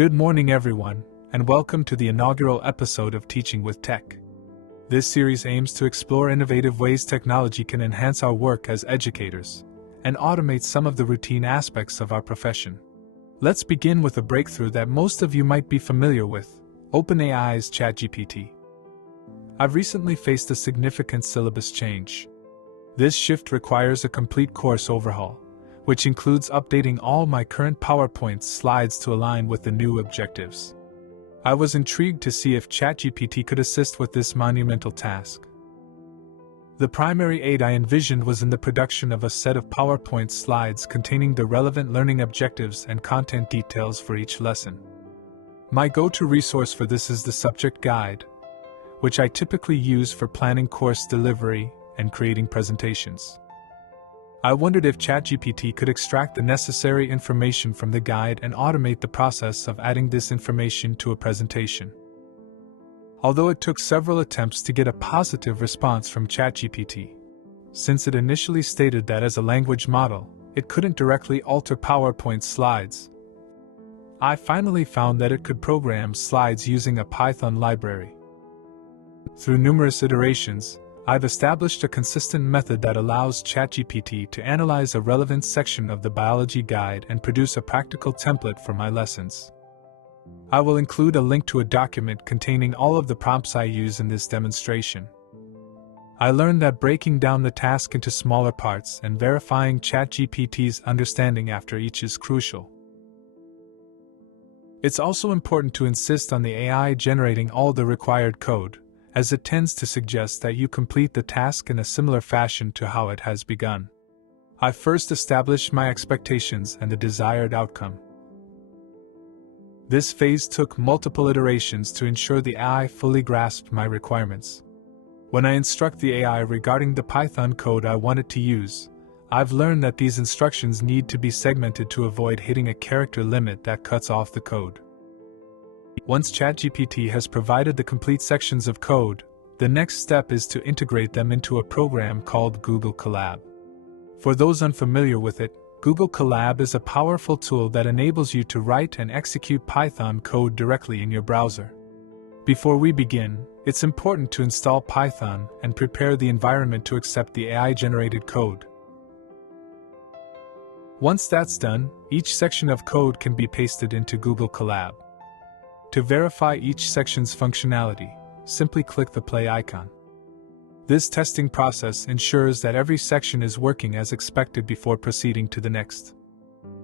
Good morning, everyone, and welcome to the inaugural episode of Teaching with Tech. This series aims to explore innovative ways technology can enhance our work as educators and automate some of the routine aspects of our profession. Let's begin with a breakthrough that most of you might be familiar with: OpenAI's ChatGPT. I've recently faced a significant syllabus change. This shift requires a complete course overhaul, which includes updating all my current PowerPoint slides to align with the new objectives. I was intrigued to see if ChatGPT could assist with this monumental task. The primary aid I envisioned was in the production of a set of PowerPoint slides containing the relevant learning objectives and content details for each lesson. My go-to resource for this is the subject guide, which I typically use for planning course delivery and creating presentations. I wondered if ChatGPT could extract the necessary information from the guide and automate the process of adding this information to a presentation. Although it took several attempts to get a positive response from ChatGPT, since it initially stated that as a language model, it couldn't directly alter PowerPoint slides, I finally found that it could program slides using a Python library. Through numerous iterations, I've established a consistent method that allows ChatGPT to analyze a relevant section of the biology guide and produce a practical template for my lessons. I will include a link to a document containing all of the prompts I use in this demonstration. I learned that breaking down the task into smaller parts and verifying ChatGPT's understanding after each is crucial. It's also important to insist on the AI generating all the required code, as it tends to suggest that you complete the task in a similar fashion to how it has begun. I first established my expectations and the desired outcome. This phase took multiple iterations to ensure the AI fully grasped my requirements. When I instruct the AI regarding the Python code I wanted to use, I've learned that these instructions need to be segmented to avoid hitting a character limit that cuts off the code. Once ChatGPT has provided the complete sections of code, the next step is to integrate them into a program called Google Colab. For those unfamiliar with it, Google Colab is a powerful tool that enables you to write and execute Python code directly in your browser. Before we begin, it's important to install Python and prepare the environment to accept the AI-generated code. Once that's done, each section of code can be pasted into Google Colab. To verify each section's functionality, simply click the play icon. This testing process ensures that every section is working as expected before proceeding to the next.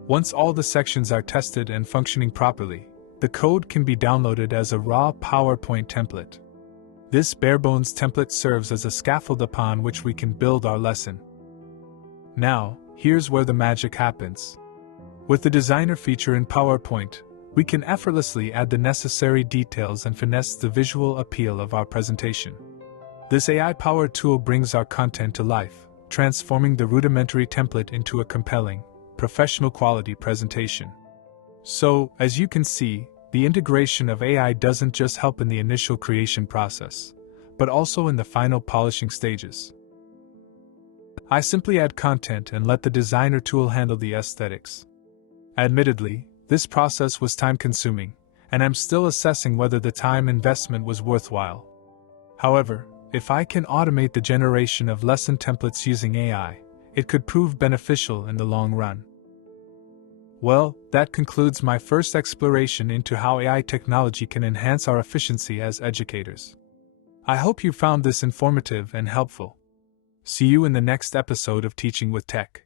Once all the sections are tested and functioning properly, the code can be downloaded as a raw PowerPoint template. This bare-bones template serves as a scaffold upon which we can build our lesson. Now, here's where the magic happens. With the designer feature in PowerPoint, we can effortlessly add the necessary details and finesse the visual appeal of our presentation. This AI-powered tool brings our content to life, transforming the rudimentary template into a compelling, professional-quality presentation. So, as you can see, the integration of AI doesn't just help in the initial creation process, but also in the final polishing stages. I simply add content and let the designer tool handle the aesthetics. Admittedly, this process was time-consuming, and I'm still assessing whether the time investment was worthwhile. However, if I can automate the generation of lesson templates using AI, it could prove beneficial in the long run. Well, that concludes my first exploration into how AI technology can enhance our efficiency as educators. I hope you found this informative and helpful. See you in the next episode of Teaching with Tech.